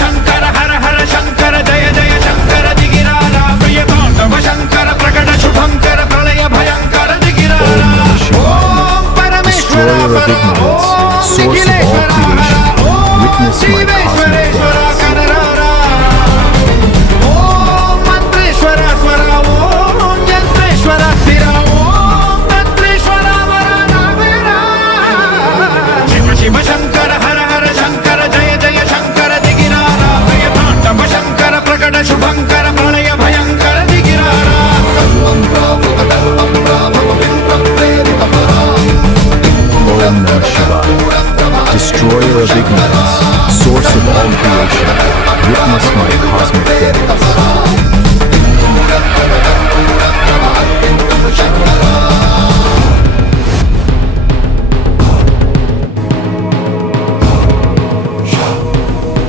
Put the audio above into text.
శంకర హర హర శంకర జయ జయ శంకర దిగిరారా ప్రియ తాండవ శంకర ప్రకట శుభంకర ప్రళయ భయంకర దిగిరారా ఓం పరమేశ్వర పర ఓం నిఖిలేశ్వర హర ఓం జీవేశ్వరేశ్వర కనరారా ఓం మంత్రేశ్వర స్వర ఓం యంత్రేశ్వర స్థిర ఓం తంత్రేశ్వర వర నావేరా శివ శివ శంకర హర హర శంకర జయ జయ శంకర దిగిరారా ప్రియ తాండవ శంకర ప్రకట శుభంకర ప్రళయ భయంకర దిగిరారా Om Namah Shivaya. Destroyer of ignorance, source of all creation, witness my cosmic dance.